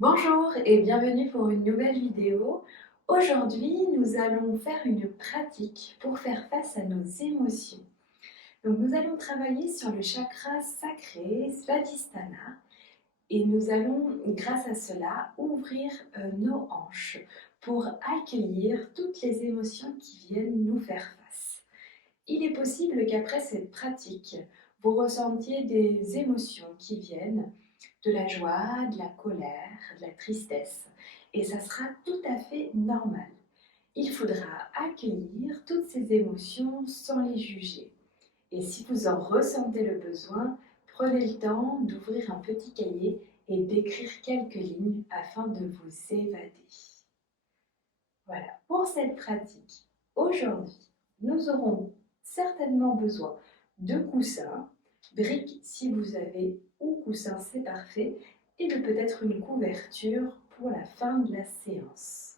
Bonjour et bienvenue pour une nouvelle vidéo. Aujourd'hui, nous allons faire une pratique pour faire face à nos émotions. Donc, nous allons travailler sur le chakra sacré, Svadhisthana, et nous allons, grâce à cela, ouvrir nos hanches pour accueillir toutes les émotions qui viennent nous faire face. Il est possible qu'après cette pratique, vous ressentiez des émotions qui viennent de la joie, de la colère, de la tristesse. Et ça sera tout à fait normal. Il faudra accueillir toutes ces émotions sans les juger. Et si vous en ressentez le besoin, prenez le temps d'ouvrir un petit cahier et d'écrire quelques lignes afin de vous évader. Voilà, pour cette pratique, aujourd'hui, nous aurons certainement besoin de coussins, briques si vous avez, ou coussins c'est parfait, et de peut-être une couverture pour la fin de la séance.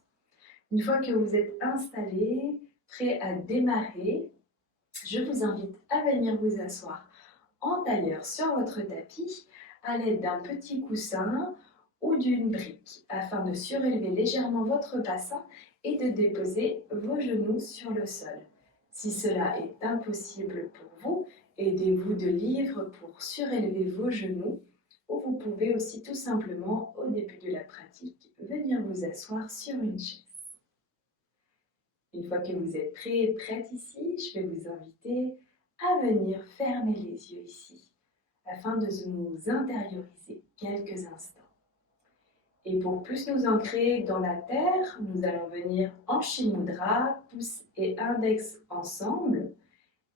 Une fois que vous êtes installé, prêt à démarrer, je vous invite à venir vous asseoir en tailleur sur votre tapis à l'aide d'un petit coussin ou d'une brique afin de surélever légèrement votre bassin et de déposer vos genoux sur le sol. Si cela est impossible pour vous, aidez-vous de livres pour surélever vos genoux ou vous pouvez aussi tout simplement au début de la pratique venir vous asseoir sur une chaise. Une fois que vous êtes prêt et prête ici, je vais vous inviter à venir fermer les yeux ici afin de nous intérioriser quelques instants. Et pour plus nous ancrer dans la terre, nous allons venir en Shimudra, pouce et index ensemble,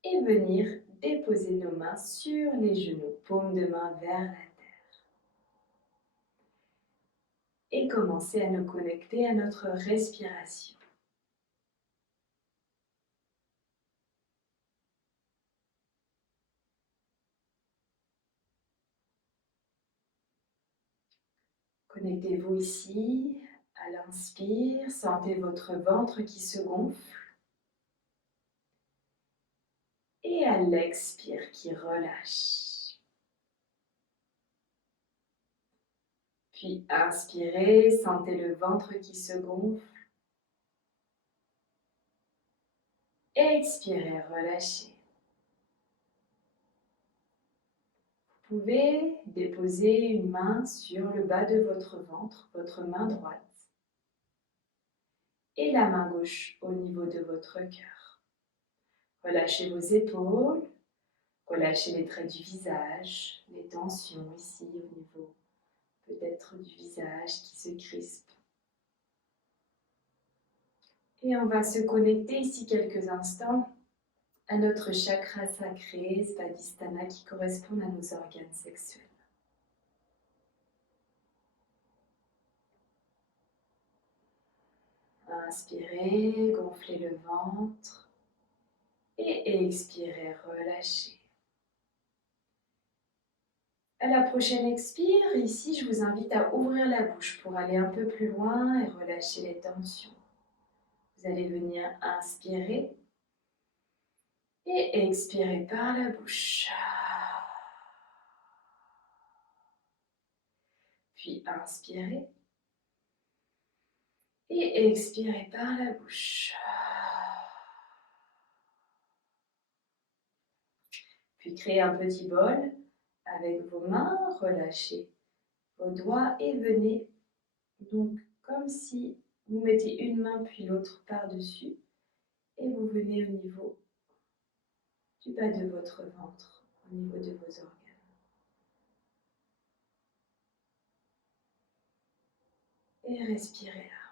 et venir déposer nos mains sur les genoux, paume de main vers la terre. Et commencer à nous connecter à notre respiration. Connectez-vous ici, à l'inspire, sentez votre ventre qui se gonfle. Et à l'expire qui relâche. Puis inspirez, sentez le ventre qui se gonfle. Expirez, relâchez. Vous pouvez déposer une main sur le bas de votre ventre, votre main droite, et la main gauche au niveau de votre cœur. Relâchez vos épaules, relâchez les traits du visage, les tensions ici au niveau peut-être du visage qui se crispe. Et on va se connecter ici quelques instants à notre chakra sacré, Svadhisthana, qui correspond à nos organes sexuels. Inspirez, gonflez le ventre et expirez, relâchez. À la prochaine expire, ici je vous invite à ouvrir la bouche pour aller un peu plus loin et relâcher les tensions. Vous allez venir inspirer et expirer par la bouche. Puis inspirez et expirez par la bouche. Puis créez un petit bol avec vos mains, relâchez vos doigts et venez donc comme si vous mettez une main puis l'autre par-dessus et vous venez au niveau du bas de votre ventre, au niveau de vos organes. Et respirez là.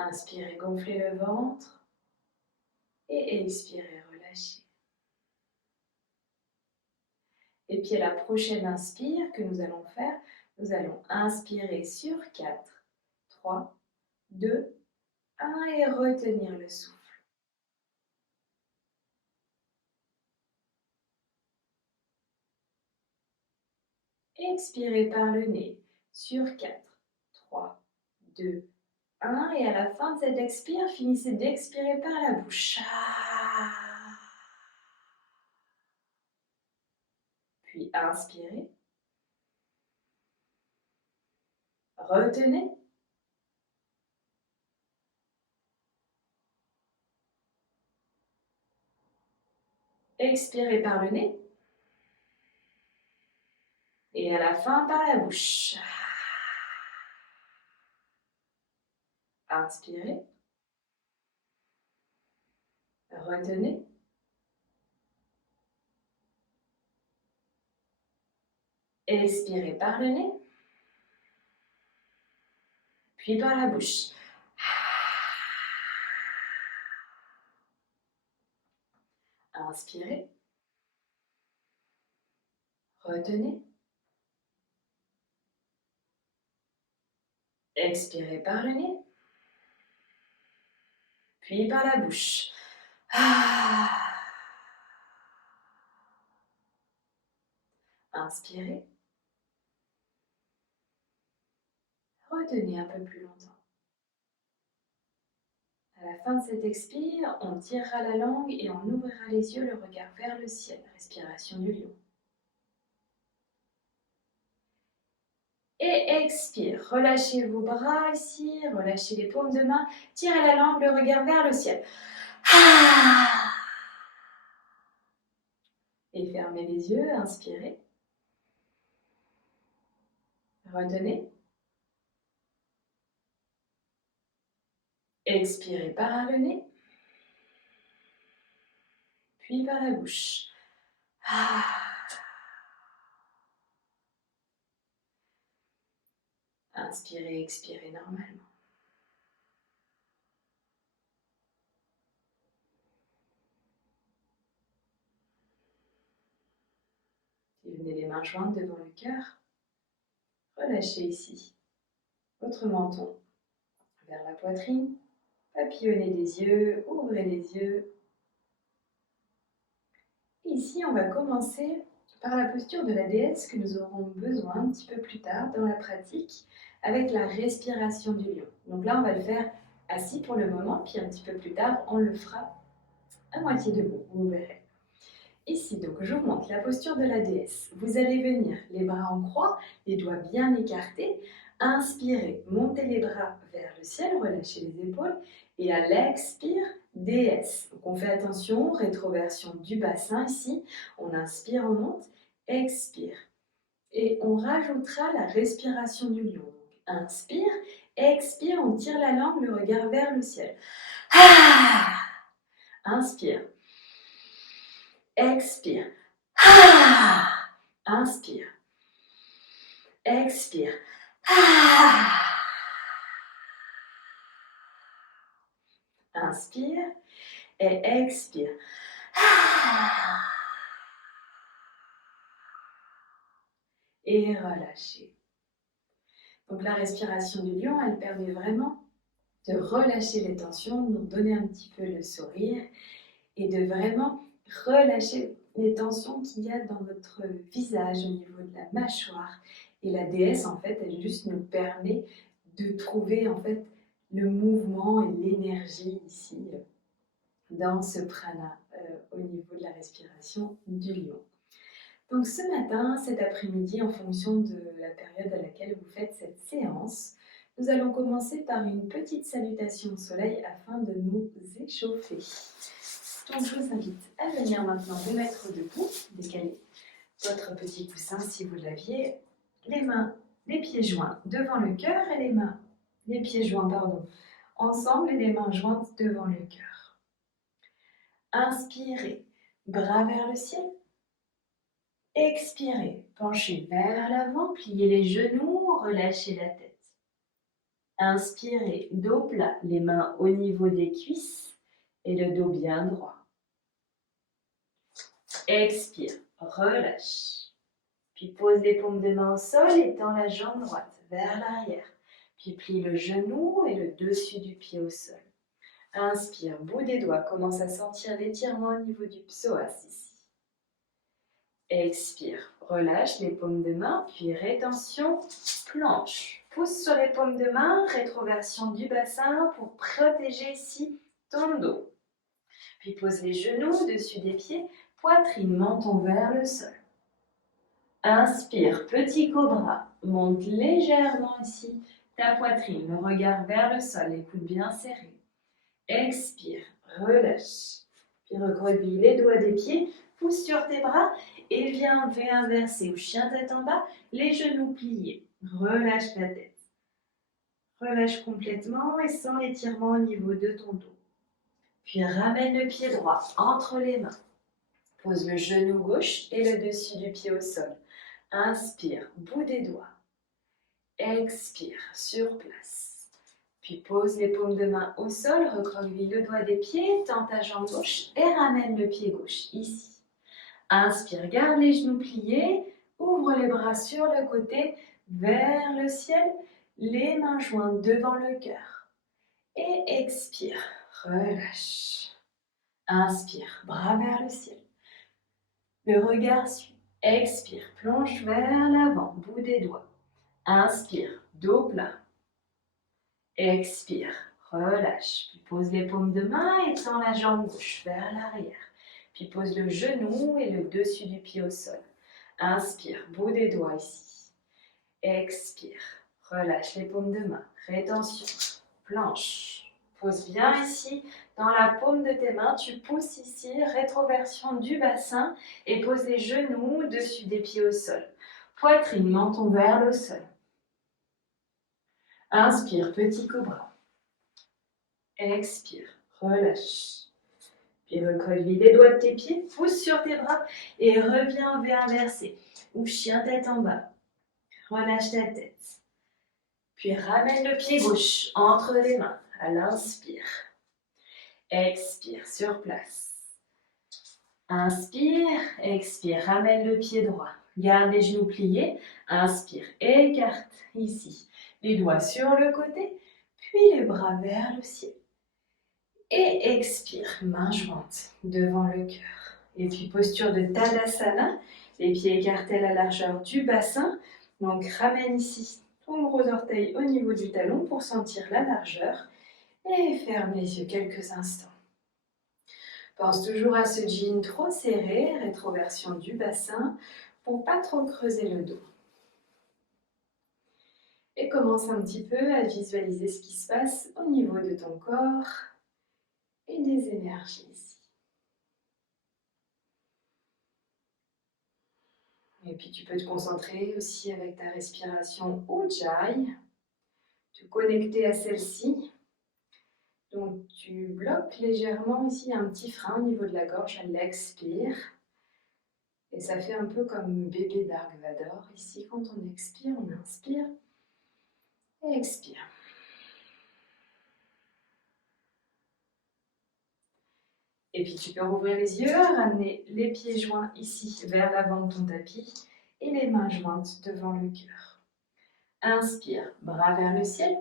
Inspirez, gonflez le ventre et expirez, relâchez. Et puis à la prochaine inspire que nous allons faire, nous allons inspirer sur 4, 3, 2, 1 et retenir le souffle. Expirez par le nez sur 4, 3, 2, 1. Et à la fin de cette expire, finissez d'expirer par la bouche. Puis inspirez. Retenez. Expirez par le nez. Et à la fin, par la bouche. Inspirez. Retenez. Expirez par le nez. Puis par la bouche. Inspirez. Retenez. Expirez par le nez. Puis par la bouche. Inspirez. Retenez un peu plus longtemps. À la fin de cette expire, on tirera la langue et on ouvrira les yeux, le regard vers le ciel. Respiration du lion. Et expire. Relâchez vos bras ici, relâchez les paumes de main. Tirez la langue, le regard vers le ciel. Et fermez les yeux, inspirez. Retenez. Expirez par le nez. Puis par la bouche. Inspirez, expirez normalement. Et venez les mains jointes devant le cœur. Relâchez ici votre menton vers la poitrine. Papillonnez des yeux, ouvrez les yeux. Ici, on va commencer par la posture de la déesse que nous aurons besoin un petit peu plus tard dans la pratique avec la respiration du lion. Donc là, on va le faire assis pour le moment, puis un petit peu plus tard, on le fera à moitié debout, vous verrez. Ici, donc, je vous montre la posture de la déesse. Vous allez venir les bras en croix, les doigts bien écartés. Inspirez, montez les bras vers le ciel, relâchez les épaules. Et à l'expire, déesse. Donc on fait attention, rétroversion du bassin ici. On inspire, on monte, expire. Et on rajoutera la respiration du lion. Donc, inspire, expire, on tire la langue, le regard vers le ciel. Inspire. Expire. Inspire. Expire. Inspire et expire. Et relâchez. Donc la respiration du lion, elle permet vraiment de relâcher les tensions, de nous donner un petit peu le sourire et de vraiment relâcher les tensions qu'il y a dans notre visage au niveau de la mâchoire. Et la déesse, en fait, elle juste nous permet de trouver en fait le mouvement et l'énergie ici dans ce prana au niveau de la respiration du lion. Donc ce matin, cet après-midi, en fonction de la période à laquelle vous faites cette séance, nous allons commencer par une petite salutation au soleil afin de nous échauffer. Donc je vous invite à venir maintenant vous mettre debout, décaler votre petit coussin si vous l'aviez, les mains, les pieds joints devant le cœur et les pieds joints, ensemble et les mains jointes devant le cœur. Inspirez, bras vers le ciel. Expirez, penchez vers l'avant, pliez les genoux, relâchez la tête. Inspirez, dos plat, les mains au niveau des cuisses et le dos bien droit. Expire, relâche. Puis pose les paumes de main au sol et tends la jambe droite vers l'arrière. Puis plie le genou et le dessus du pied au sol. Inspire, bout des doigts, commence à sentir l'étirement au niveau du psoas ici. Expire, relâche les paumes de main, puis rétention, planche. Pousse sur les paumes de main, rétroversion du bassin pour protéger ici ton dos. Puis pose les genoux dessus des pieds, poitrine, menton vers le sol. Inspire, petit cobra, monte légèrement ici ta poitrine, le regard vers le sol, les coudes bien serrés. Expire, relâche. Puis recroqueville les doigts des pieds, pousse sur tes bras et viens inverser au chien tête en bas, les genoux pliés. Relâche la tête. Relâche complètement et sens l'étirement au niveau de ton dos. Puis ramène le pied droit entre les mains. Pose le genou gauche et le dessus du pied au sol. Inspire, bout des doigts. Expire, sur place. Puis pose les paumes de main au sol, recroqueville le doigt des pieds, tends ta jambe gauche et ramène le pied gauche ici. Inspire, garde les genoux pliés, ouvre les bras sur le côté, vers le ciel, les mains jointes devant le cœur. Et expire, relâche. Inspire, bras vers le ciel. Le regard suit. Expire, plonge vers l'avant, bout des doigts. Inspire, dos plat. Expire, relâche. Puis pose les paumes de main et tends la jambe gauche vers l'arrière. Puis pose le genou et le dessus du pied au sol. Inspire, bout des doigts ici. Expire, relâche les paumes de main. Rétention, planche. Pose bien ici, dans la paume de tes mains, tu pousses ici, rétroversion du bassin et pose les genoux dessus des pieds au sol. Poitrine, menton vers le sol. Inspire, petit cobra. Expire, relâche. Puis recroqueville les doigts de tes pieds, pousse sur tes bras et reviens inverser. Ou chien tête en bas. Relâche ta tête. Puis ramène le pied gauche entre les mains à l'inspire. Expire, sur place. Inspire, expire, ramène le pied droit. Garde les genoux pliés. Inspire, écarte ici. Les doigts sur le côté, puis les bras vers le ciel. Et expire, main jointe devant le cœur. Et puis posture de Tadasana, les pieds écartés à la largeur du bassin. Donc ramène ici ton gros orteil au niveau du talon pour sentir la largeur. Et ferme les yeux quelques instants. Pense toujours à ce jean trop serré, rétroversion du bassin, pour pas trop creuser le dos. Et commence un petit peu à visualiser ce qui se passe au niveau de ton corps et des énergies ici. Et puis tu peux te concentrer aussi avec ta respiration Ujjayi, te connecter à celle-ci. Donc tu bloques légèrement ici un petit frein au niveau de la gorge, elle expire. Et ça fait un peu comme bébé Dark Vador. Ici, quand on expire, on inspire et expire. Et puis tu peux rouvrir les yeux, ramener les pieds joints ici vers l'avant de ton tapis et les mains jointes devant le cœur. Inspire, bras vers le ciel.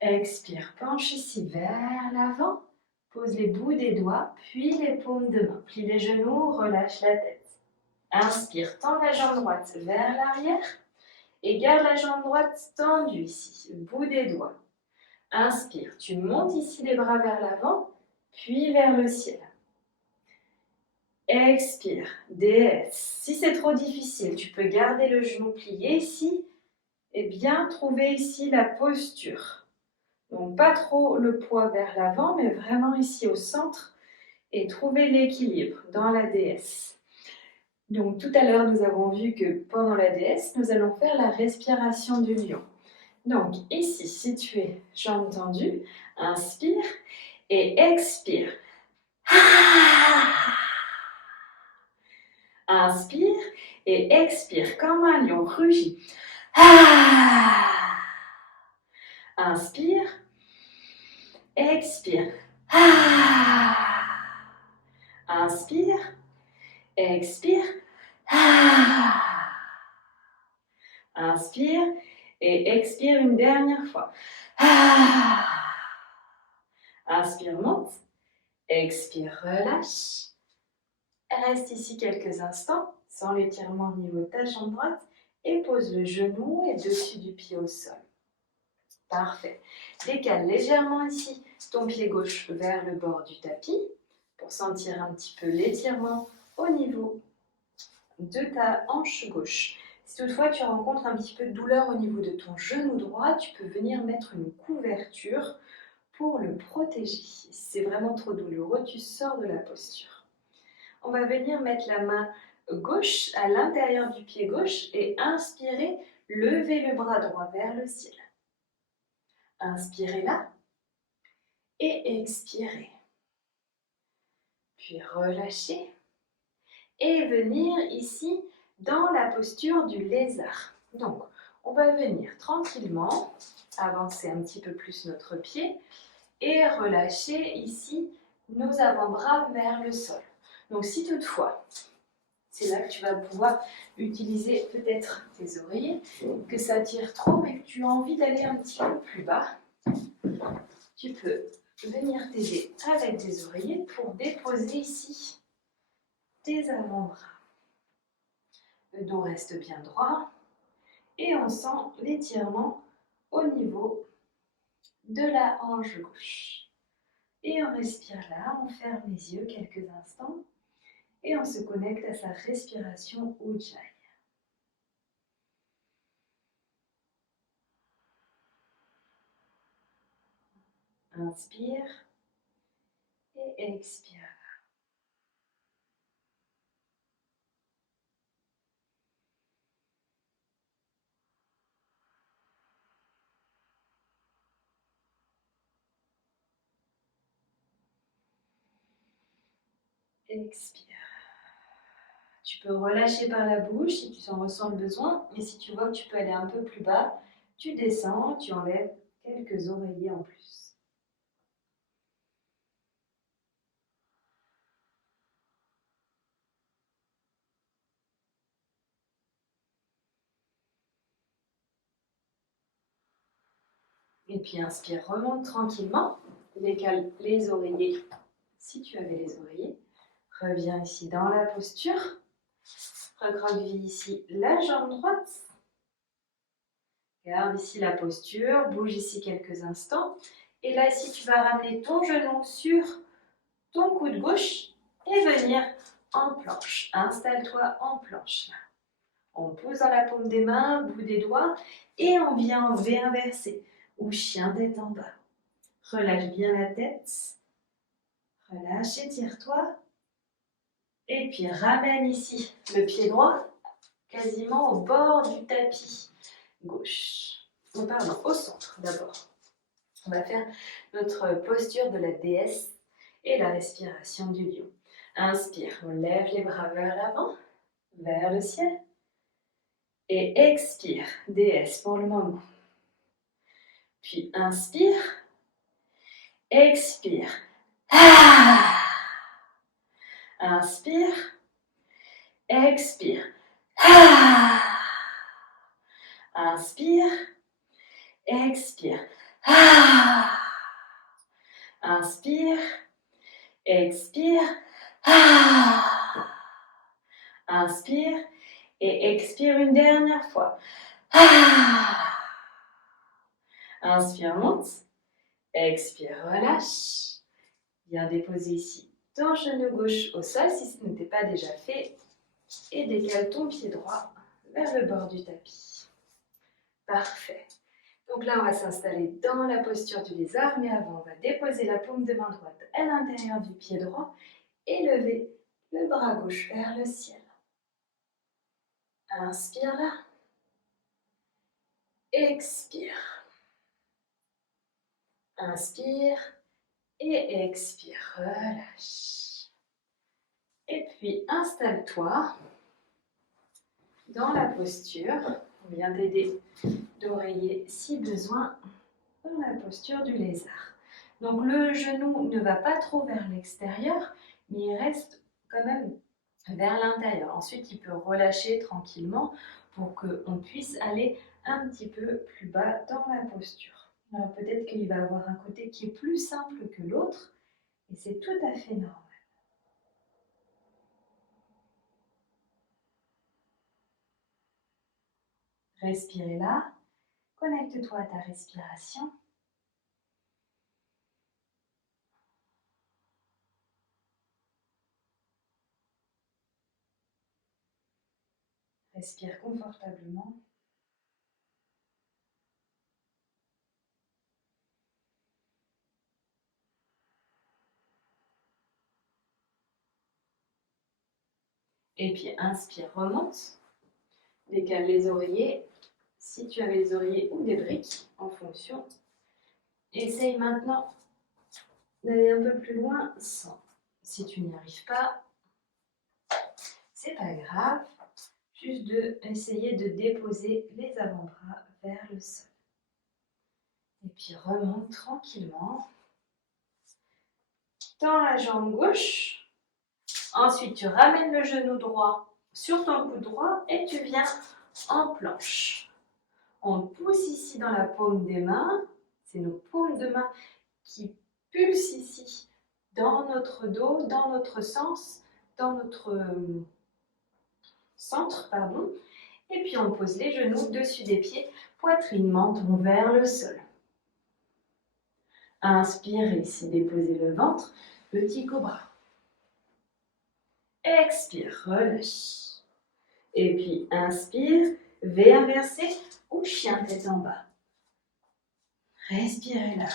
Expire, penche ici vers l'avant. Pose les bouts des doigts, puis les paumes de main. Plie les genoux, relâche la tête. Inspire, tends la jambe droite vers l'arrière et garde la jambe droite tendue ici, bout des doigts. Inspire, tu montes ici les bras vers l'avant, puis vers le ciel. Expire, déesse. Si c'est trop difficile, tu peux garder le genou plié ici et bien trouver ici la posture. Donc pas trop le poids vers l'avant, mais vraiment ici au centre et trouver l'équilibre dans la déesse. Donc tout à l'heure, nous avons vu que pendant la déesse, nous allons faire la respiration du lion. Donc ici, situé, jambes tendues, inspire et expire. Inspire et expire comme un lion rugi. Inspire, expire. Inspire, expire. Inspire et expire une dernière fois. Inspire, monte. Expire, relâche. Reste ici quelques instants, sans l'étirement au niveau de ta jambe droite, et pose le genou et dessus du pied au sol. Parfait. Décale légèrement ici ton pied gauche vers le bord du tapis pour sentir un petit peu l'étirement au niveau de ta hanche gauche. Si toutefois tu rencontres un petit peu de douleur au niveau de ton genou droit, tu peux venir mettre une couverture pour le protéger. Si c'est vraiment trop douloureux, tu sors de la posture. On va venir mettre la main gauche à l'intérieur du pied gauche et inspirer, lever le bras droit vers le ciel. Inspirez là et expirez. Puis relâchez et venir ici dans la posture du lézard. Donc, on va venir tranquillement avancer un petit peu plus notre pied et relâcher ici nos avant-bras vers le sol. Donc, si toutefois, c'est là que tu vas pouvoir utiliser peut-être tes oreillers, que ça tire trop mais que tu as envie d'aller un petit peu plus bas, tu peux venir t'aider avec des oreillers pour déposer ici tes avant-bras. Le dos reste bien droit et on sent l'étirement au niveau de la hanche gauche. Et on respire là, on ferme les yeux quelques instants et on se connecte à sa respiration Ujjayi. Inspire et expire. Expire. Tu peux relâcher par la bouche si tu en ressens le besoin. Et si tu vois que tu peux aller un peu plus bas, tu descends, tu enlèves quelques oreillers en plus. Et puis inspire, remonte tranquillement. Décale les oreillers si tu avais les oreillers. Reviens ici dans la posture. Recroqueville ici la jambe droite. Garde ici la posture, bouge ici quelques instants. Et là, ici, tu vas ramener ton genou sur ton coude gauche et venir en planche. Installe-toi en planche. On pose dans la paume des mains, bout des doigts, et on vient en V inversé, ou chien tête en bas. Relâche bien la tête. Relâche, étire-toi. Et puis ramène ici le pied droit quasiment au bord du tapis gauche. Pardon, au centre d'abord. On va faire notre posture de la déesse et la respiration du lion. Inspire, on lève les bras vers l'avant, vers le ciel. Et expire, déesse pour le moment. Puis inspire, expire. Ah! Inspire, expire. Ah! Inspire, expire. Ah! Inspire, expire. Ah! Inspire et expire une dernière fois. Ah! Inspire, monte. Expire, relâche. Viens déposer ici ton genou gauche au sol si ce n'était pas déjà fait. Et décale ton pied droit vers le bord du tapis. Parfait. Donc là, on va s'installer dans la posture du lézard, mais avant, on va déposer la paume de main droite à l'intérieur du pied droit et lever le bras gauche vers le ciel. Inspire là. Expire. Inspire et expire. Relâche. Et puis, installe-toi dans la posture. On vient t'aider d'oreiller si besoin dans la posture du lézard. Donc le genou ne va pas trop vers l'extérieur, mais il reste quand même vers l'intérieur. Ensuite, il peut relâcher tranquillement pour qu'on puisse aller un petit peu plus bas dans la posture. Alors peut-être qu'il va avoir un côté qui est plus simple que l'autre, et c'est tout à fait normal. Respirez là. Connecte-toi à ta respiration. Respire confortablement. Et puis inspire, remonte. Décale les oreillers. Si tu avais les oreillers ou des briques, en fonction. Essaye maintenant d'aller un peu plus loin sans. Si tu n'y arrives pas, c'est pas grave. Juste essayer de déposer les avant-bras vers le sol. Et puis remonte tranquillement. Tends la jambe gauche. Ensuite, tu ramènes le genou droit sur ton coude droit et tu viens en planche. On pousse ici dans la paume des mains. C'est nos paumes de main qui pulsent ici dans notre dos, dans notre sens, dans notre centre, pardon. Et puis on pose les genoux dessus des pieds, poitrine menton vers le sol. Inspire ici, déposez le ventre, petit cobra. Expire, relâche. Et puis inspire, V inversé ou chien tête en bas. Respirez là.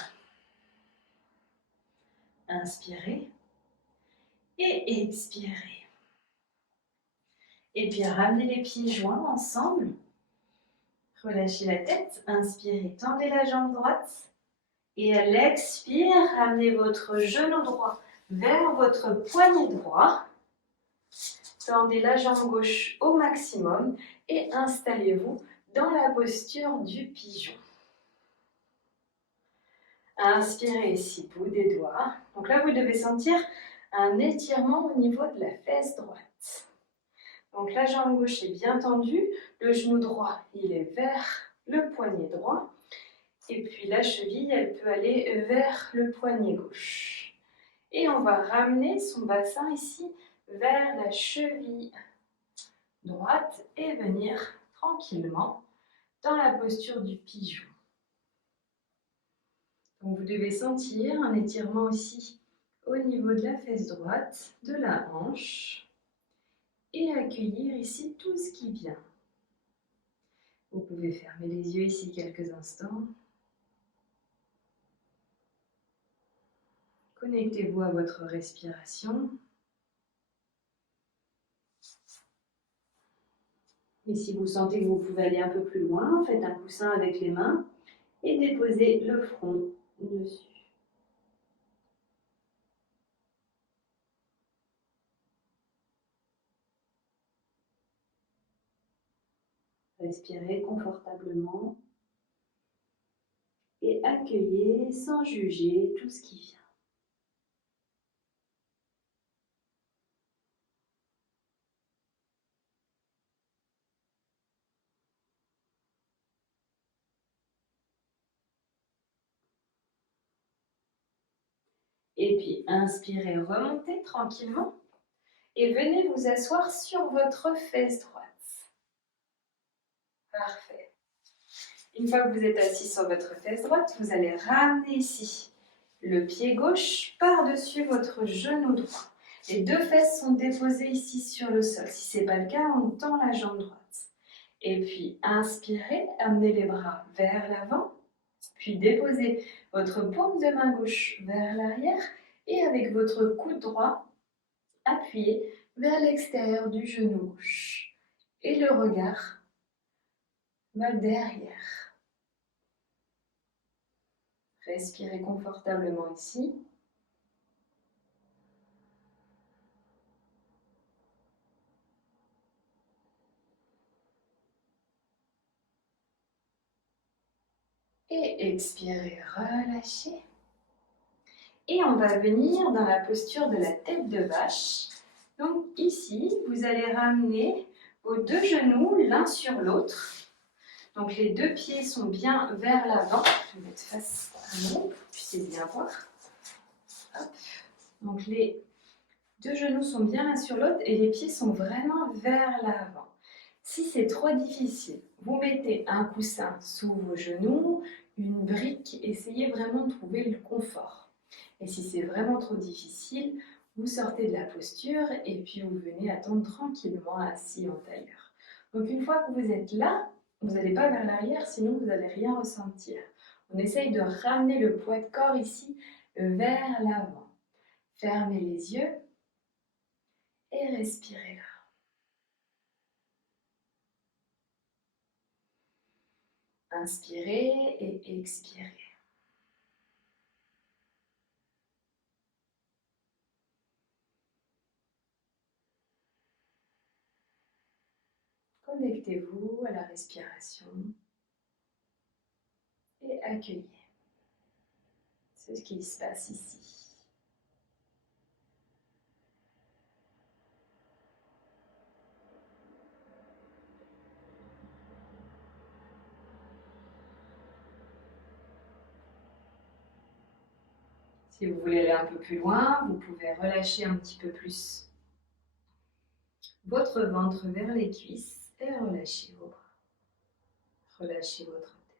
Inspirez et expirez. Et puis ramenez les pieds joints ensemble. Relâchez la tête, inspirez, tendez la jambe droite. Et à l'expire, ramenez votre genou droit vers votre poignet droit. Tendez la jambe gauche au maximum et installez-vous dans la posture du pigeon. Inspirez ici, bout des doigts. Donc là, vous devez sentir un étirement au niveau de la fesse droite. Donc la jambe gauche est bien tendue, le genou droit, il est vers le poignet droit. Et puis la cheville, elle peut aller vers le poignet gauche. Et on va ramener son bassin ici vers la cheville droite et venir tranquillement dans la posture du pigeon. Donc vous devez sentir un étirement aussi au niveau de la fesse droite, de la hanche et accueillir ici tout ce qui vient. Vous pouvez fermer les yeux ici quelques instants. Connectez-vous à votre respiration. Et si vous sentez que vous pouvez aller un peu plus loin, faites un coussin avec les mains et déposez le front dessus. Respirez confortablement et accueillez sans juger tout ce qui vient. Et puis inspirez, remontez tranquillement et venez vous asseoir sur votre fesse droite. Parfait. Une fois que vous êtes assis sur votre fesse droite, vous allez ramener ici le pied gauche par-dessus votre genou droit. Les deux fesses sont déposées ici sur le sol. Si ce n'est pas le cas, on tend la jambe droite. Et puis inspirez, amenez les bras vers l'avant. Puis déposez votre paume de main gauche vers l'arrière et avec votre coude droit, appuyez vers l'extérieur du genou gauche. Et le regard va derrière. Respirez confortablement ici. Et expirez, relâchez. Et on va venir dans la posture de la tête de vache. Donc ici, vous allez ramener vos deux genoux l'un sur l'autre. Donc les deux pieds sont bien vers l'avant. Je vais mettre face à vous pour que vous puissiez bien voir. Hop. Donc les deux genoux sont bien l'un sur l'autre et les pieds sont vraiment vers l'avant. Si c'est trop difficile, vous mettez un coussin sous vos genoux, une brique, essayez vraiment de trouver le confort. Et si c'est vraiment trop difficile, vous sortez de la posture et puis vous venez attendre tranquillement assis en tailleur. Donc une fois que vous êtes là, vous n'allez pas vers l'arrière, sinon vous n'allez rien ressentir. On essaye de ramener le poids de corps ici vers l'avant. Fermez les yeux et respirez là. Inspirez et expirez. Connectez-vous à la respiration et accueillez ce qui se passe ici. Si vous voulez aller un peu plus loin, vous pouvez relâcher un petit peu plus votre ventre vers les cuisses et relâchez vos bras. Relâchez votre tête.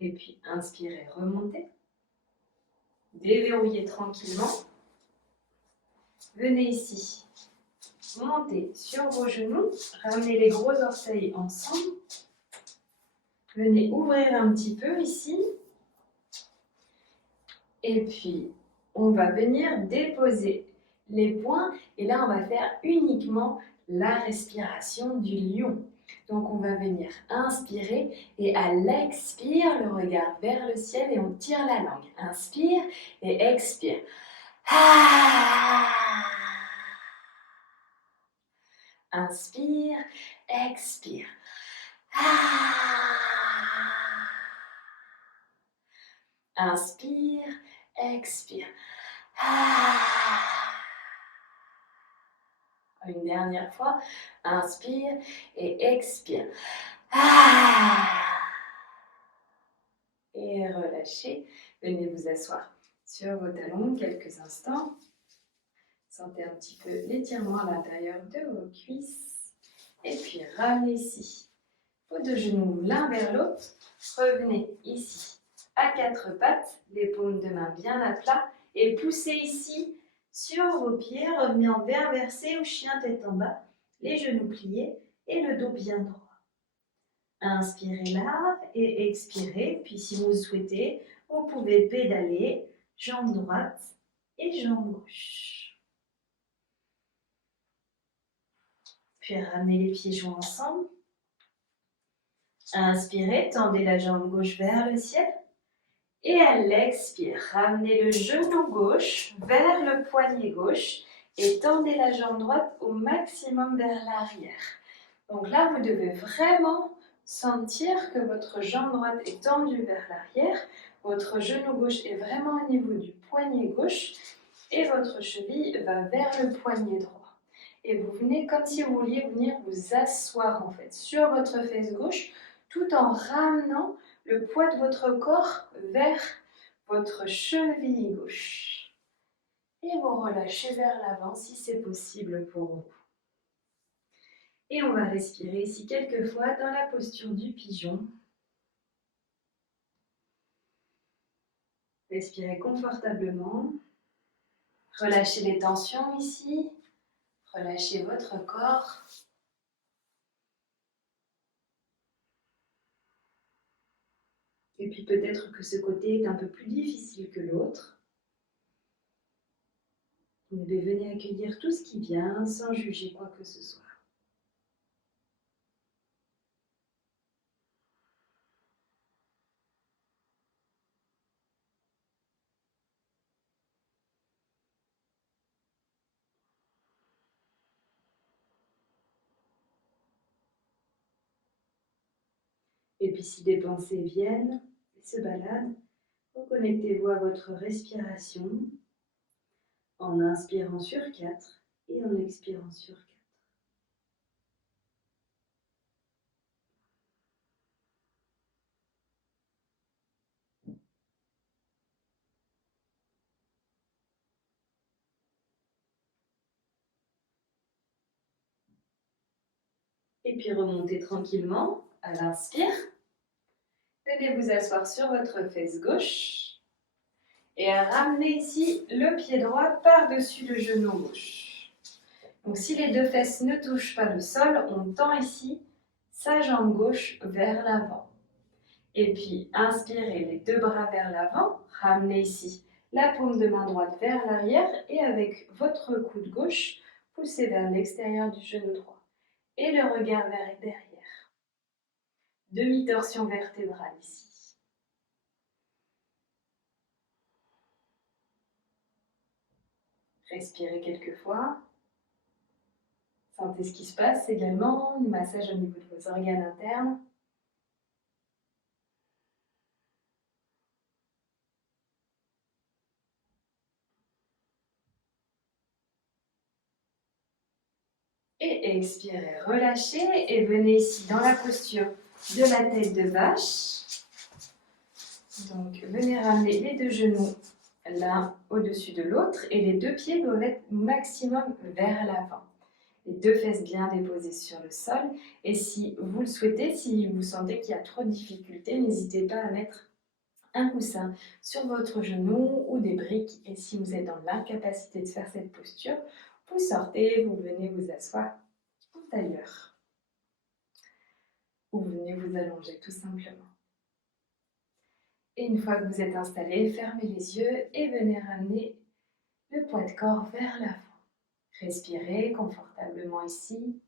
Et puis inspirez, remontez. Déverrouillez tranquillement. Venez ici. Montez sur vos genoux. Ramenez les gros orteils ensemble. Venez ouvrir un petit peu ici. Et puis, on va venir déposer les poings. Et là, on va faire uniquement la respiration du lion. Donc, on va venir inspirer et à l'expire, le regard vers le ciel et on tire la langue. Inspire et expire. Inspire, expire. Inspire, expire. Une dernière fois, inspire et expire. Et relâchez. Venez vous asseoir sur vos talons quelques instants. Sentez un petit peu l'étirement à l'intérieur de vos cuisses. Et puis ramenez ici vos deux genoux l'un vers l'autre. Revenez ici à quatre pattes, les paumes de main bien à plat. Et poussez ici sur vos pieds. Revenez en verre versé ou chien tête en bas. Les genoux pliés et le dos bien droit. Inspirez là et expirez. Puis si vous le souhaitez, vous pouvez pédaler, jambe droite et jambe gauche. Puis ramenez les pieds joints ensemble. Inspirez, tendez la jambe gauche vers le ciel. Et à l'expire, ramenez le genou gauche vers le poignet gauche et tendez la jambe droite au maximum vers l'arrière. Donc là, vous devez vraiment sentir que votre jambe droite est tendue vers l'arrière, votre genou gauche est vraiment au niveau du poignet gauche et votre cheville va vers le poignet droit. Et vous venez comme si vous vouliez venir vous asseoir en fait sur votre fesse gauche tout en ramenant le poids de votre corps vers votre cheville gauche. Et vous relâchez vers l'avant si c'est possible pour vous. Et on va respirer ici quelques fois dans la posture du pigeon. Respirez confortablement. Relâchez les tensions ici. Relâchez votre corps. Et puis peut-être que ce côté est un peu plus difficile que l'autre. Vous venez accueillir tout ce qui vient sans juger quoi que ce soit. Et puis si des pensées viennent et se baladent, reconnectez-vous à votre respiration en inspirant sur 4 et en expirant sur 4. puis remontez tranquillement à l'inspire. Venez vous asseoir sur votre fesse gauche. Et ramenez ici le pied droit par-dessus le genou gauche. Donc si les deux fesses ne touchent pas le sol, on tend ici sa jambe gauche vers l'avant. Et puis inspirez les deux bras vers l'avant, ramenez ici la paume de main droite vers l'arrière et avec votre coude gauche, poussez vers l'extérieur du genou droit. Et le regard vers derrière. Demi-torsion vertébrale ici. Respirez quelques fois. Sentez ce qui se passe également, du massage au niveau de vos organes internes. Et expirez, relâchez et venez ici dans la posture de la tête de vache. Donc venez ramener les deux genoux l'un au-dessus de l'autre et les deux pieds doivent être maximum vers l'avant. Les deux fesses bien déposées sur le sol. Et si vous le souhaitez, si vous sentez qu'il y a trop de difficultés, n'hésitez pas à mettre un coussin sur votre genou ou des briques. Et si vous êtes dans l'incapacité de faire cette posture, vous sortez, vous venez vous asseoir en tailleur. Ou vous venez vous allonger tout simplement. Et une fois que vous êtes installé, fermez les yeux et venez ramener le poids de corps vers l'avant. Respirez confortablement ici.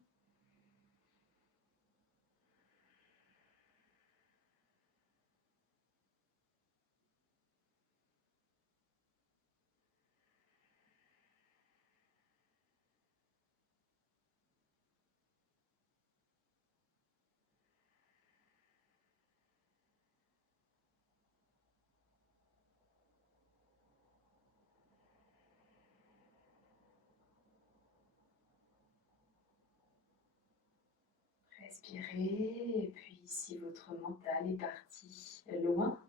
Respirez, et puis si votre mental est parti loin,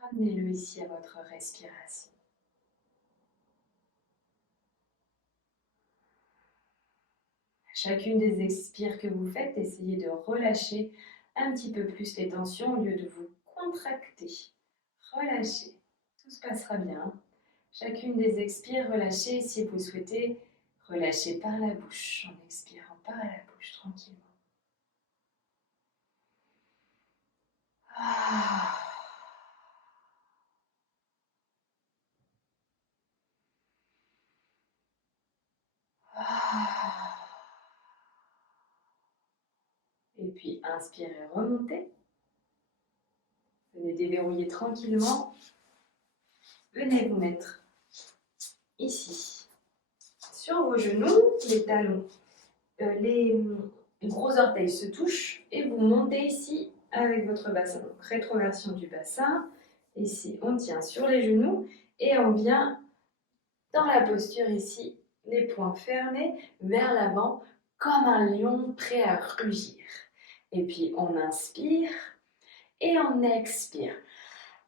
ramenez-le ici à votre respiration. À chacune des expires que vous faites, essayez de relâcher un petit peu plus les tensions au lieu de vous contracter. Relâchez, tout se passera bien. Chacune des expires, relâchez si vous souhaitez, relâchez par la bouche en expirant par la bouche tranquillement. Ah. Ah. Et puis inspirez, remontez. Venez déverrouiller tranquillement. Venez vous mettre ici, sur vos genoux, les talons, les gros orteils se touchent et vous montez ici avec votre bassin. Donc rétroversion du bassin. Ici, on tient sur les genoux et on vient dans la posture ici, les poings fermés vers l'avant comme un lion prêt à rugir. Et puis on inspire et on expire.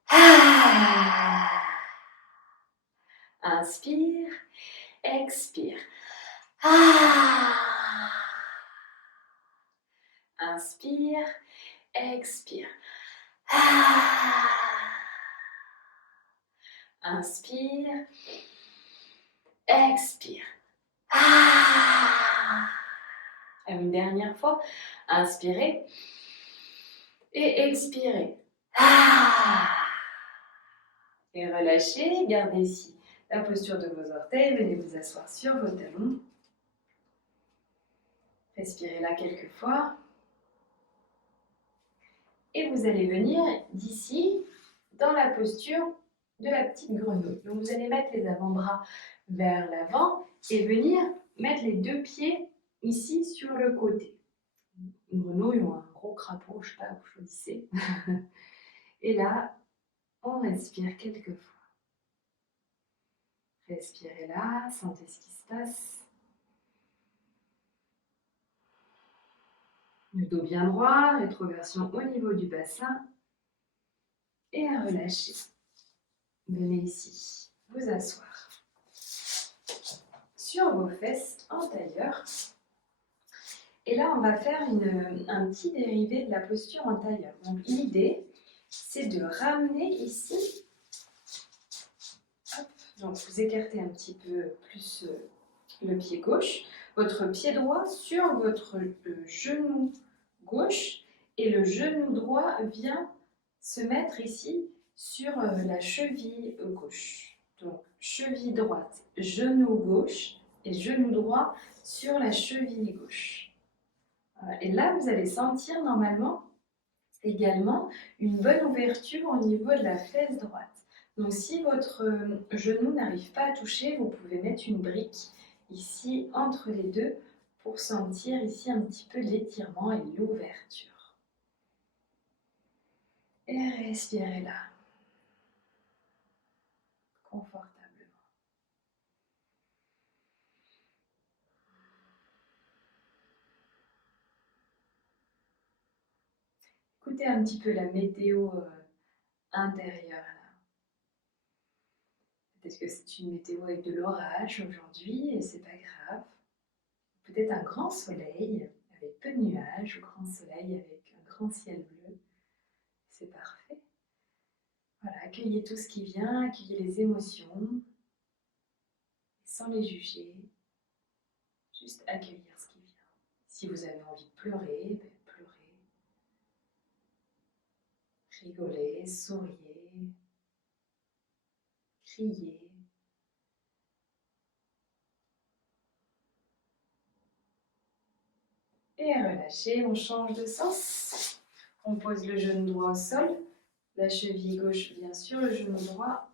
Ah. Inspire, expire. Ah. Inspire, expire. Ah. Inspire, expire. Ah. Une dernière fois, inspirez et expirez. Ah. Et relâchez, gardez ici la posture de vos orteils, venez vous asseoir sur vos talons. Respirez là quelques fois. Et vous allez venir d'ici dans la posture de la petite grenouille. Donc vous allez mettre les avant-bras vers l'avant et venir mettre les deux pieds ici sur le côté. Une grenouille ou un gros crapaud, je ne sais pas, vous choisissez. Et là, on respire quelques fois. Respirez là, sentez ce qui se passe. Le dos bien droit, rétroversion au niveau du bassin. Et à relâcher. Venez ici, vous asseoir sur vos fesses en tailleur. Et là, on va faire un petit dérivé de la posture en tailleur. Donc l'idée, c'est de ramener ici. Hop, donc vous écartez un petit peu plus le pied gauche, votre pied droit sur votre genou gauche et le genou droit vient se mettre ici sur la cheville gauche. Donc cheville droite, genou gauche et genou droit sur la cheville gauche. Voilà. Et là, vous allez sentir normalement également une bonne ouverture au niveau de la fesse droite. Donc si votre genou n'arrive pas à toucher, vous pouvez mettre une brique ici entre les deux pour sentir ici un petit peu l'étirement et l'ouverture. Et respirez là, confortablement. Écoutez un petit peu la météo intérieure là. Peut-être que c'est une météo avec de l'orage aujourd'hui et c'est pas grave. Peut-être un grand soleil avec peu de nuages ou grand soleil avec un grand ciel bleu. C'est parfait. Voilà, accueillez tout ce qui vient, accueillez les émotions sans les juger. Juste accueillir ce qui vient. Si vous avez envie de pleurer, ben pleurez. Rigolez, souriez, criez. Et relâchez, on change de sens. On pose le genou droit au sol, la cheville gauche bien sûr, le genou droit.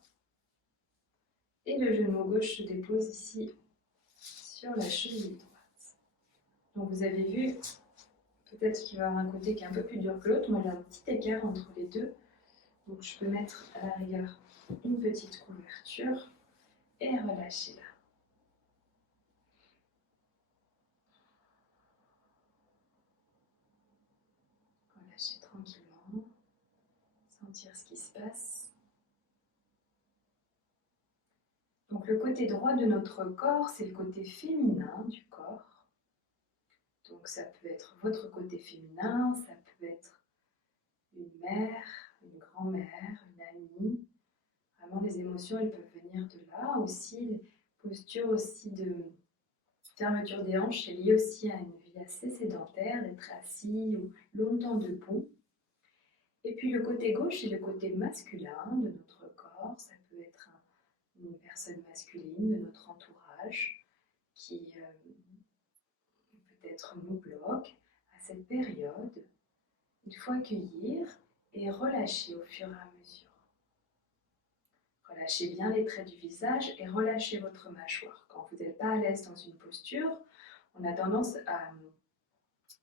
Et le genou gauche se dépose ici sur la cheville droite. Donc vous avez vu, peut-être qu'il va y avoir un côté qui est un peu plus dur que l'autre. Moi j'ai un petit écart entre les deux. Donc je peux mettre à la rigueur une petite couverture et relâcher là. Relâcher tranquillement, sentir ce qui se passe. Donc le côté droit de notre corps, c'est le côté féminin du corps. Donc ça peut être votre côté féminin, ça peut être une mère, une grand-mère, une amie. Vraiment les émotions, elles peuvent venir de là. Aussi, les postures aussi de fermeture des hanches, c'est lié aussi à une vie assez sédentaire, d'être assis ou longtemps debout. Et puis le côté gauche, c'est le côté masculin de notre corps. Ça peut être une personne masculine de notre entourage qui peut-être nous bloque à cette période. Il faut accueillir et relâcher au fur et à mesure. Relâchez bien les traits du visage et relâchez votre mâchoire. Quand vous n'êtes pas à l'aise dans une posture, on a tendance à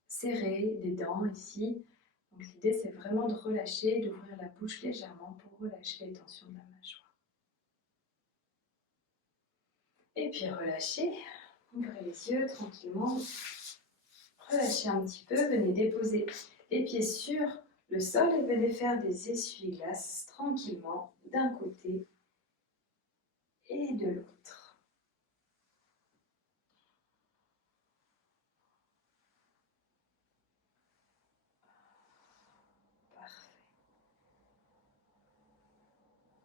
serrer les dents ici. Donc l'idée c'est vraiment de relâcher, d'ouvrir la bouche légèrement pour relâcher les tensions de la mâchoire. Et puis relâchez, ouvrez les yeux tranquillement. Relâchez un petit peu, venez déposer les pieds sur le sol et venez faire des essuie-glaces tranquillement d'un côté et de l'autre. Parfait.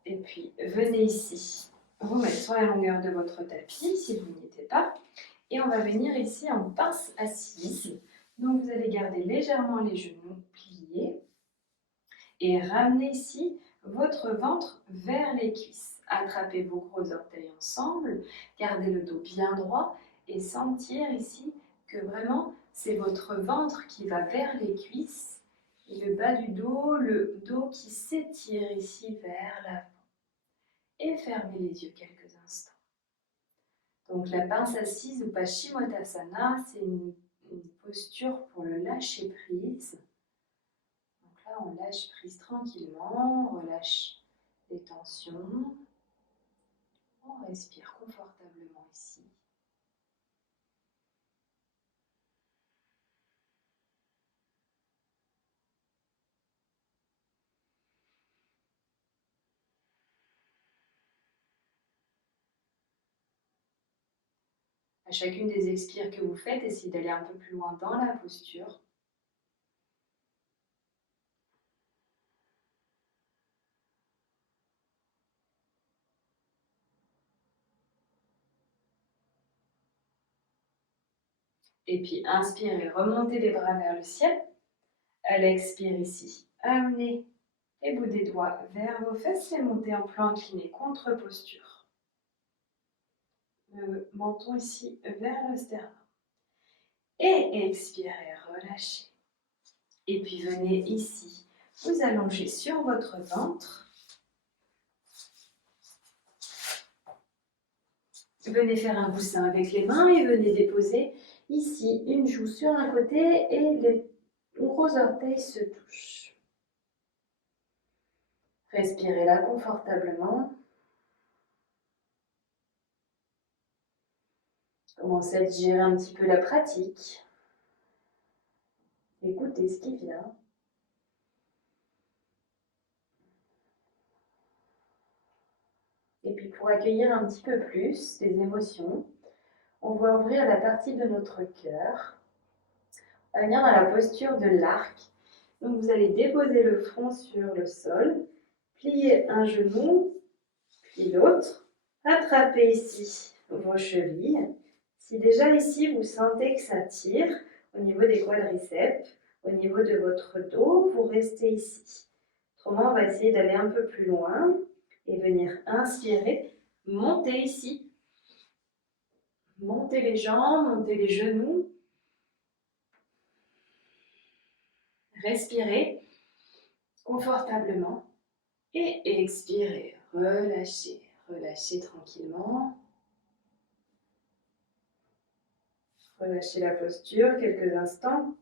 Et puis venez ici, vous mettre sur la longueur de votre tapis si vous n'y étiez pas. Et on va venir ici en pince assise. Donc vous allez garder légèrement les genoux pliés et ramener ici votre ventre vers les cuisses. Attrapez vos gros orteils ensemble, gardez le dos bien droit et sentir ici que vraiment c'est votre ventre qui va vers les cuisses et le bas du dos, le dos qui s'étire ici vers l'avant. Et fermez les yeux quelques instants. Donc la pince assise ou Paschimottanasana, c'est une posture pour le lâcher prise. Donc là, on lâche prise tranquillement, on relâche les tensions. On respire confortablement ici. À chacune des expires que vous faites, essayez d'aller un peu plus loin dans la posture. Et puis inspirez, remontez les bras vers le ciel. À l'expire ici, amenez les bouts des doigts vers vos fesses et montez en plan incliné, contre-posture. Le menton ici vers le sternum. Et expirez, relâchez. Et puis venez ici, vous allongez sur votre ventre. Venez faire un coussin avec les mains et venez déposer ici une joue sur un côté et les gros orteils se touchent. Respirez là confortablement. Commencez à digérer un petit peu la pratique. Écoutez ce qui vient. Et puis pour accueillir un petit peu plus les émotions, on va ouvrir la partie de notre cœur. On va venir dans la posture de l'arc. Donc vous allez déposer le front sur le sol, plier un genou, puis l'autre. Attrapez ici vos chevilles. Si déjà ici vous sentez que ça tire au niveau des quadriceps, au niveau de votre dos, vous restez ici. Autrement, on va essayer d'aller un peu plus loin et venir inspirer, monter ici. Montez les jambes, montez les genoux. Respirez confortablement et expirez. Relâchez, relâchez tranquillement. Relâchez la posture quelques instants.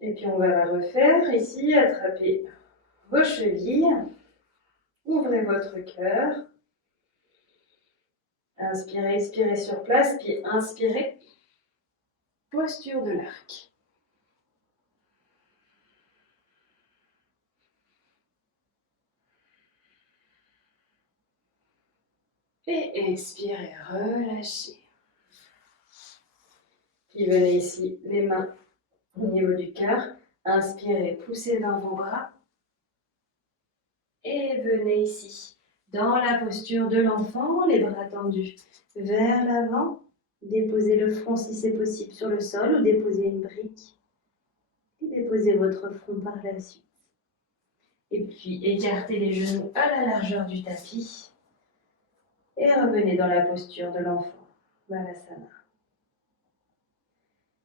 Et puis on va la refaire ici. Attrapez vos chevilles. Ouvrez votre cœur. Inspirez, expirez sur place, puis inspirez. Posture de l'arc. Et expirez, relâchez. Puis venez ici, les mains au niveau du cœur. Inspirez, poussez dans vos bras. Et venez ici, dans la posture de l'enfant, les bras tendus vers l'avant. Déposez le front si c'est possible sur le sol ou déposez une brique. Et déposez votre front par la suite. Et puis écartez les genoux à la largeur du tapis. Et revenez dans la posture de l'enfant, Balasana.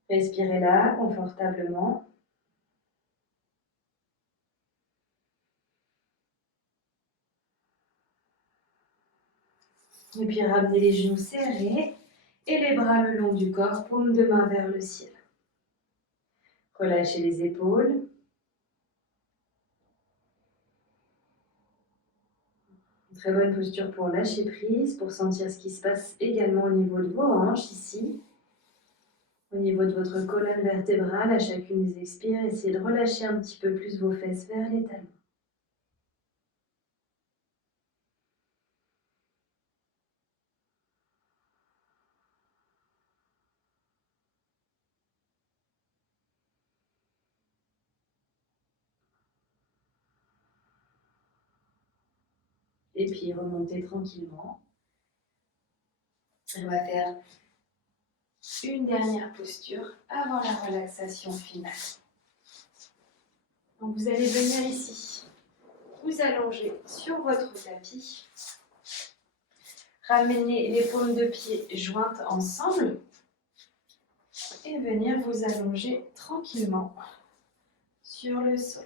Respirez là, confortablement. Et puis ramenez les genoux serrés et les bras le long du corps, paume de main vers le ciel. Relâchez les épaules. Très bonne posture pour lâcher prise, pour sentir ce qui se passe également au niveau de vos hanches ici. Au niveau de votre colonne vertébrale, à chacune des expires, essayez de relâcher un petit peu plus vos fesses vers les talons. Et puis remontez tranquillement. On va faire une dernière posture avant la relaxation finale. Donc vous allez venir ici, vous allonger sur votre tapis. Ramenez les paumes de pied jointes ensemble et venir vous allonger tranquillement sur le sol.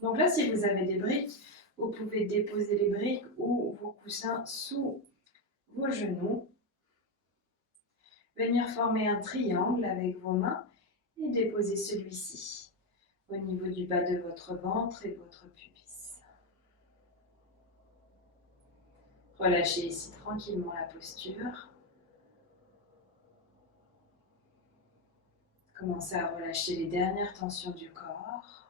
Donc là, si vous avez des briques, vous pouvez déposer les briques ou vos coussins sous vos genoux. Venir former un triangle avec vos mains et déposer celui-ci au niveau du bas de votre ventre et de votre pubis. Relâchez ici tranquillement la posture. Commencez à relâcher les dernières tensions du corps.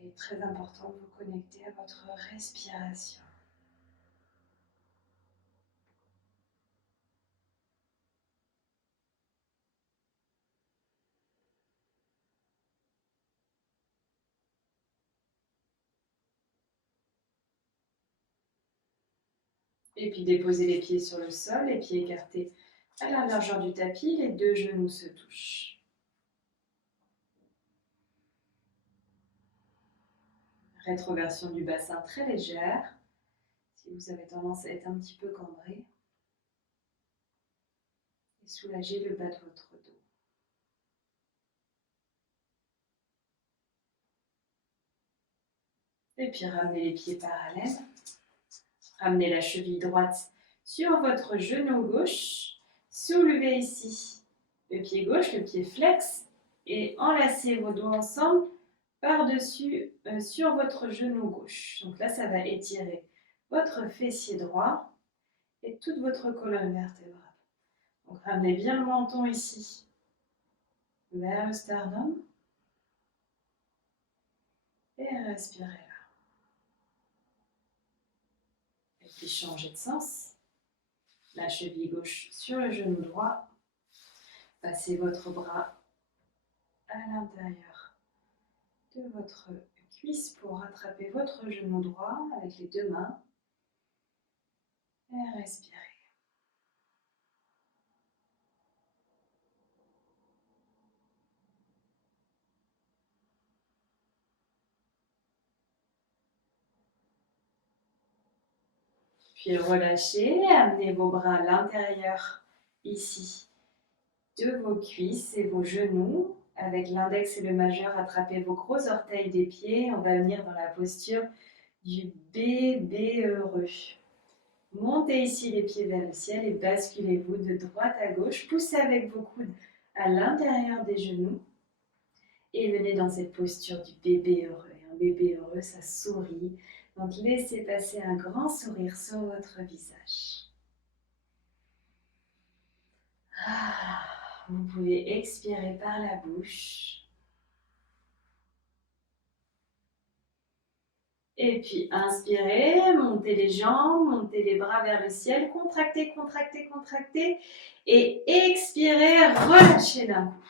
Et très important de vous connecter à votre respiration. Et puis déposez les pieds sur le sol, les pieds écartés à la largeur du tapis, les deux genoux se touchent. Rétroversion du bassin très légère. Si vous avez tendance à être un petit peu cambré. Et soulagez le bas de votre dos. Et puis ramenez les pieds parallèles. Ramenez la cheville droite sur votre genou gauche. Soulevez ici le pied gauche, le pied flex. Et enlacez vos doigts ensemble par-dessus sur votre genou gauche. Donc là, ça va étirer votre fessier droit et toute votre colonne vertébrale. Donc ramenez bien le menton ici vers le sternum et respirez là. Et puis changez de sens. La cheville gauche sur le genou droit. Passez votre bras à l'intérieur de votre cuisse pour rattraper votre genou droit avec les deux mains. Et respirez. Puis relâchez, amenez vos bras à l'intérieur ici de vos cuisses et vos genoux. Avec l'index et le majeur, attrapez vos gros orteils des pieds. On va venir dans la posture du bébé heureux. Montez ici les pieds vers le ciel et basculez-vous de droite à gauche. Poussez avec vos coudes à l'intérieur des genoux et venez dans cette posture du bébé heureux. Et un bébé heureux, ça sourit. Donc laissez passer un grand sourire sur votre visage. Vous pouvez expirer par la bouche. Et puis inspirez, montez les jambes, montez les bras vers le ciel, contractez, contractez, contractez. Et expirez, relâchez d'un coup.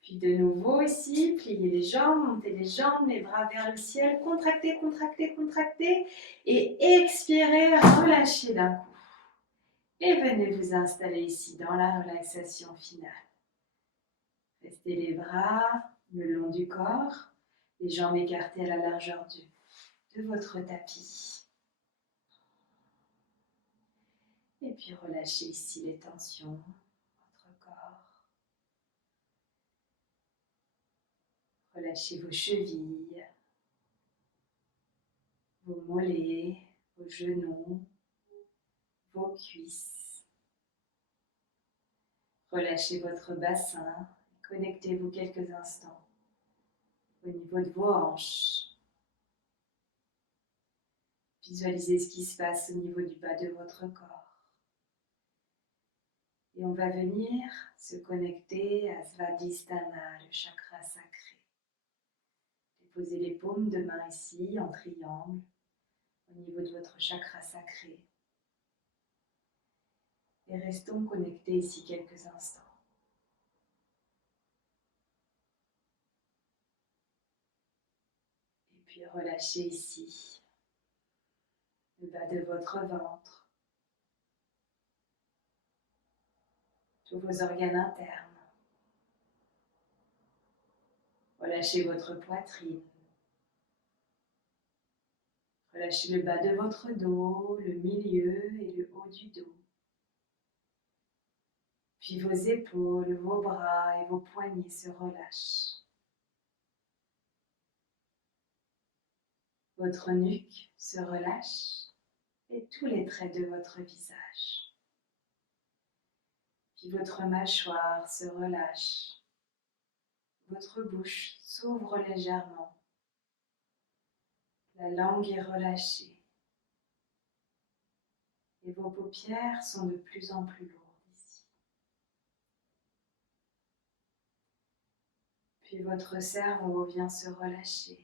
Puis de nouveau ici, pliez les jambes, montez les jambes, les bras vers le ciel, contractez, contractez, contractez. Et expirez, relâchez d'un coup. Et venez vous installer ici dans la relaxation finale. Restez les bras le long du corps, les jambes écartées à la largeur de votre tapis. Et puis relâchez ici les tensions, votre corps. Relâchez vos chevilles, vos mollets, vos genoux, vos cuisses. Relâchez votre bassin. Connectez-vous quelques instants au niveau de vos hanches. Visualisez ce qui se passe au niveau du bas de votre corps. Et on va venir se connecter à Svadhisthana, le chakra sacré. Déposez les paumes de main ici en triangle au niveau de votre chakra sacré. Et restons connectés ici quelques instants. Et puis relâchez ici le bas de votre ventre, tous vos organes internes. Relâchez votre poitrine. Relâchez le bas de votre dos, le milieu et le haut du dos. Puis vos épaules, vos bras et vos poignets se relâchent. Votre nuque se relâche et tous les traits de votre visage. Puis votre mâchoire se relâche. Votre bouche s'ouvre légèrement. La langue est relâchée. Et vos paupières sont de plus en plus lourdes ici. Puis votre cerveau vient se relâcher.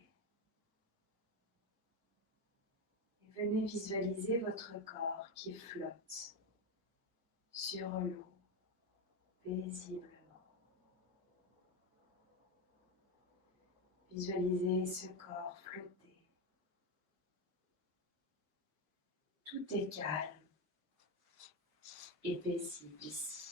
Et venez visualiser votre corps qui flotte sur l'eau paisiblement. Visualisez ce corps flotter. Tout est calme et paisible ici.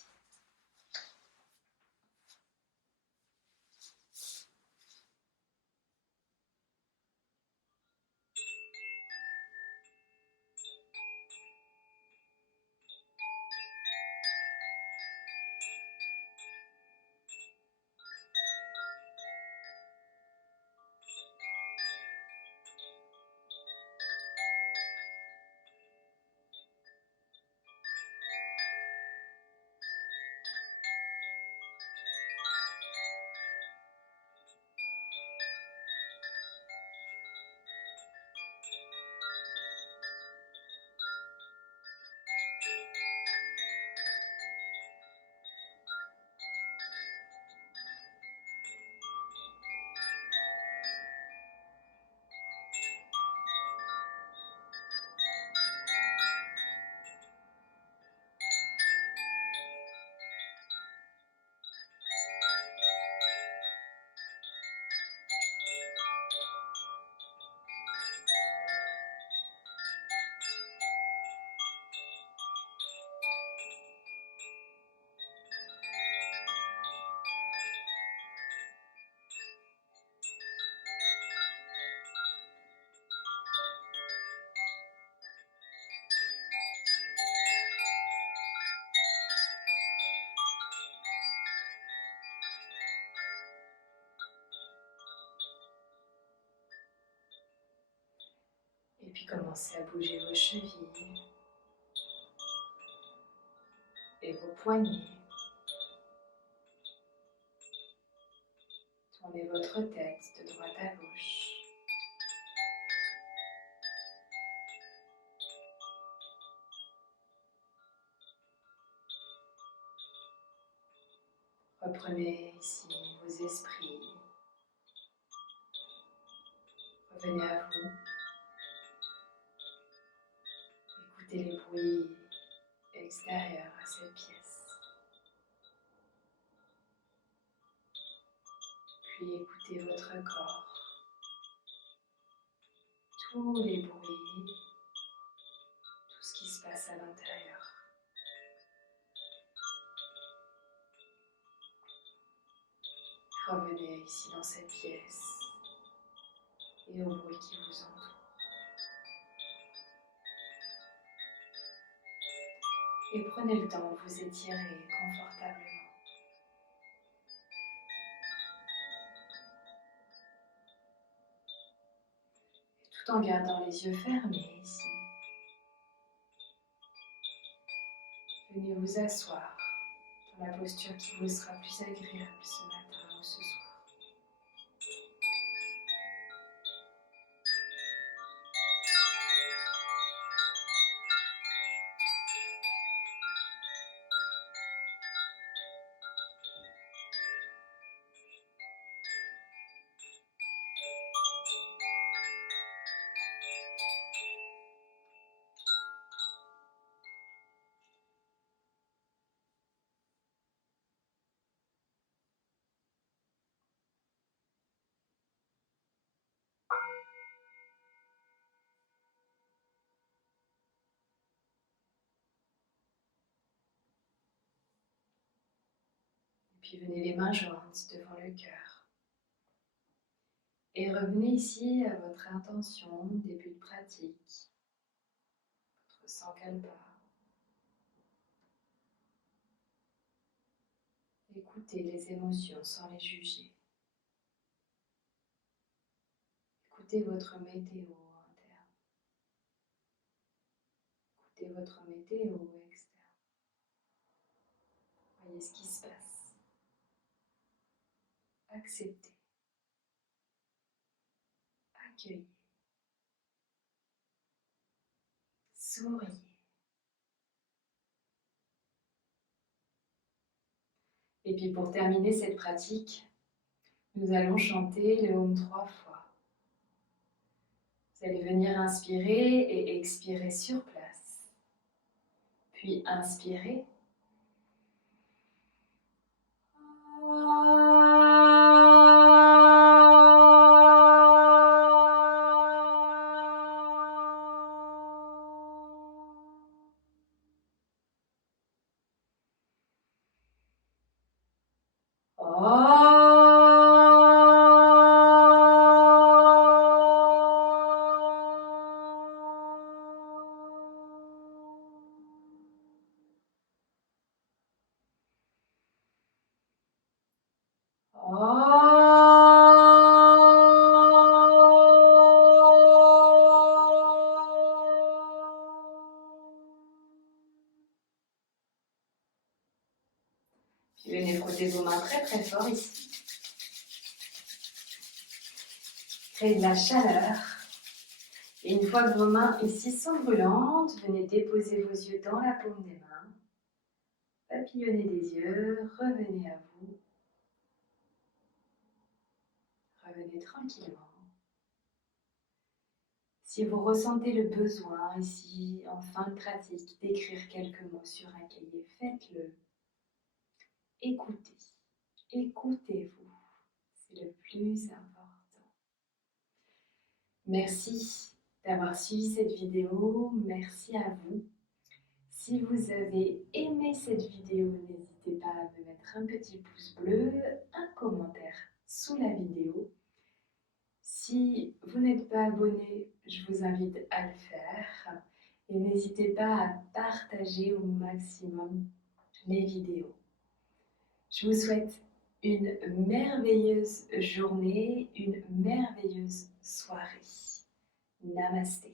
Et puis commencez à bouger vos chevilles et vos poignets. Tournez votre tête de droite à gauche. Reprenez ici vos esprits. Revenez à vous. Écoutez les bruits extérieurs à cette pièce. Puis écoutez votre corps. Tous les bruits, tout ce qui se passe à l'intérieur. Revenez ici dans cette pièce et au bruit qui vous entoure. Et prenez le temps de vous étirer confortablement. Et tout en gardant les yeux fermés ici, venez vous asseoir dans la posture qui vous sera plus agréable ce matin ou ce soir. Puis venez les mains jointes devant le cœur. Et revenez ici à votre intention, début de pratique. Votre sang calpa. Écoutez les émotions sans les juger. Écoutez votre météo interne. Écoutez votre météo externe. Voyez ce qui se passe. Acceptez. Accueillez. Souriez. Et puis pour terminer cette pratique, Nous allons chanter le Om 3 fois. Vous allez venir inspirer et expirer sur place. Puis inspirer. Puis venez frotter vos mains très très fort ici. Créez de la chaleur. Et une fois que vos mains ici sont brûlantes, venez déposer vos yeux dans la paume des mains. Papillonnez des yeux, revenez à vous. Revenez tranquillement. Si vous ressentez le besoin ici, en fin de pratique, d'écrire quelques mots sur un cahier, faites-le. Écoutez, écoutez-vous, c'est le plus important. Merci d'avoir suivi cette vidéo, merci à vous. Si vous avez aimé cette vidéo, n'hésitez pas à me mettre un petit pouce bleu, un commentaire sous la vidéo. Si vous n'êtes pas abonné, je vous invite à le faire. Et n'hésitez pas à partager au maximum mes vidéos. Je vous souhaite une merveilleuse journée, une merveilleuse soirée. Namasté.